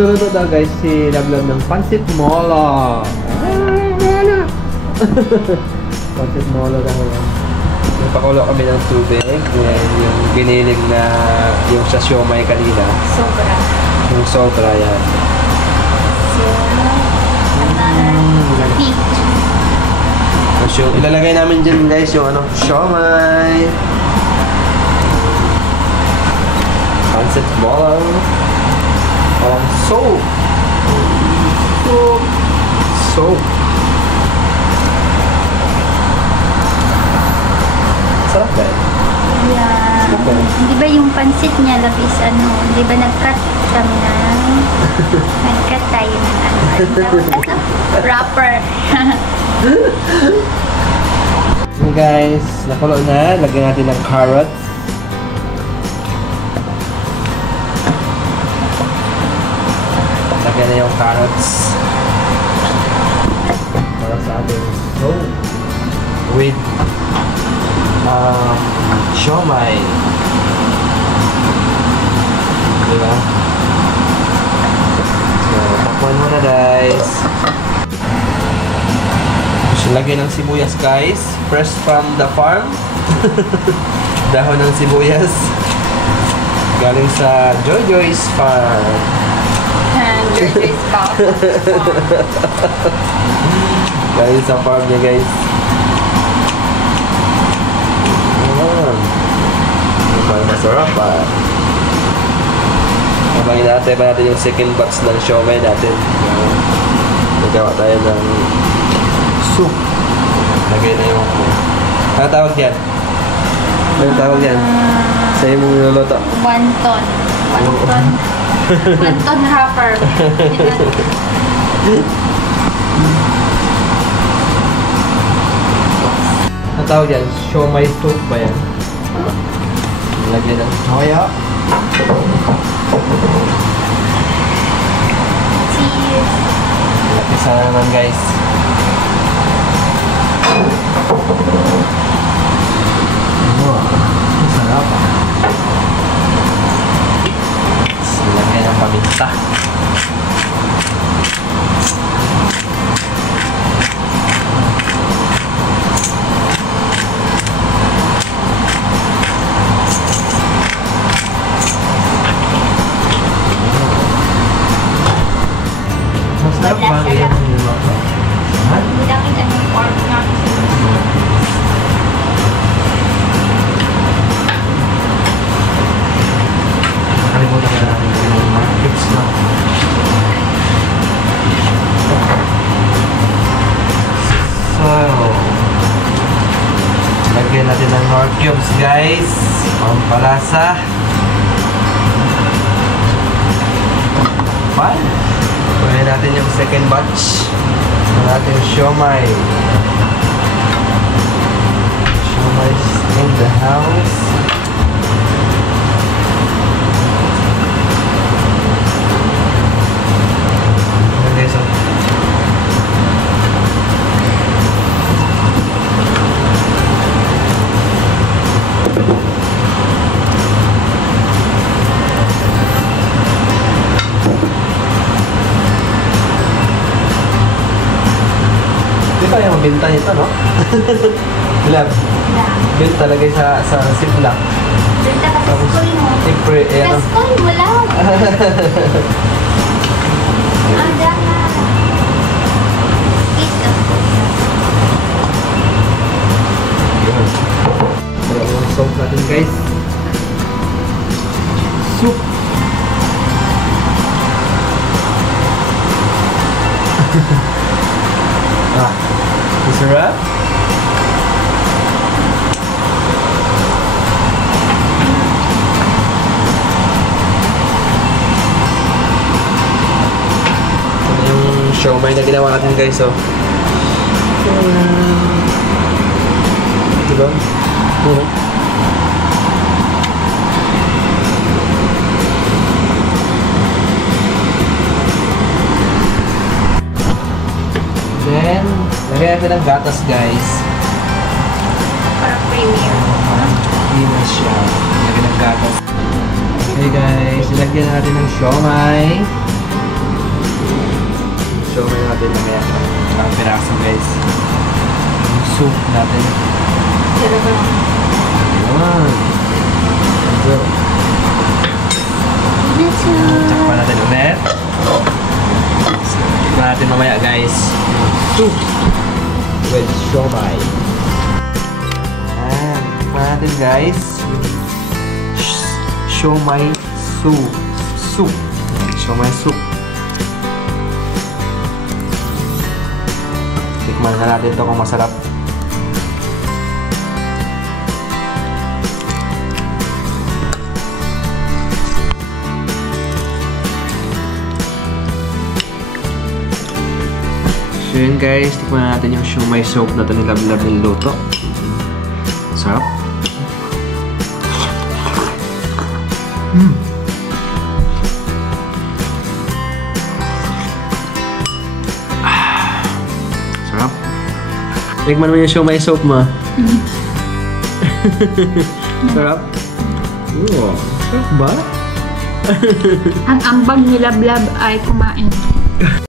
magluluto daw guys si Lablab ng Pancit Molo. Pancit Molo daw yan. Nagpakulo kami ng tubig. Yung giniling na yung sa siomay kanina. Sobra. Yung sobra yan. So, another peak. So, ilalagay namin dyan guys yung ano, siomay. Pancit Molo. Soap. Soap. Sarap ba? Yeah. Di ba yung pansit niya, labis ano, di ba nag-cut kami na, nag-cut tayo ng ano, wrapper. Okay guys, nakulo na. Lagyan natin ng carrots. Lagyan na yung carrots. Para sa ating soap. With siomay. Diba? So, takpan muna guys. So, lagyan ng sibuyas guys. Fresh from the farm. Dahon ng sibuyas. Galing sa Jojo's Farm. Jojo's Farm. Galing sa farm niya guys. Mukhang masarap ah. Habang inaantay pa natin yung second batch ng siomay natin. Nagawa tayo ng soup. Lagay na yung... Ano tawag yan? Ano tawag yan? Sa'yo mong niluluto? Wonton. Wonton. Wonton wrapper. Ano tawag yan? Siomay soup ba yan? Lagyan ng toyo. Cheese. Isa na naman guys. Sarap ah. Lagyan ng paminta. Masarap ba yan? Bilangin ano yung pork na. Nakalimutan na natin yung mga chips na. So, lagyan natin ng Nor cubes guys. Pampalasa. Fine. Kunin natin yung second batch ng ating siomay. Siomay in the house. Okay, so kaya mabenta ito, no? Lab. Benta lagay sa ziplock. Benta ka sa school mo. Siyempre, Sa school mo lang. Ada na. Ito. Yun. Wala yung soup natin, guys. Soup. Masarap. Ito yung siomay na ginawa natin guys, oh. Diba? Then, lagyan natin ng gatas guys. Para premium. Hindi na siya. Lagyan ng gatas. Okay guys, ilagyan natin ng siomay. siomay natin mamaya ng piraso guys. Yung soup natin. Ayan. So, tsakpan natin ulit. So, tikman natin mamaya guys. Soup with siomay. Ayan. Tikman natin guys. Siomay soup. Siomay soup. Tikman na natin ito kung masarap. So yun guys, tikman na natin yung siomay soup na ito nilab-lab ng luto. Sarap. Sarap. Tikman mo yung siomay soup mo. Sarap. Wow. Sarap ba? Ang ambag ni Lablab ay kumain.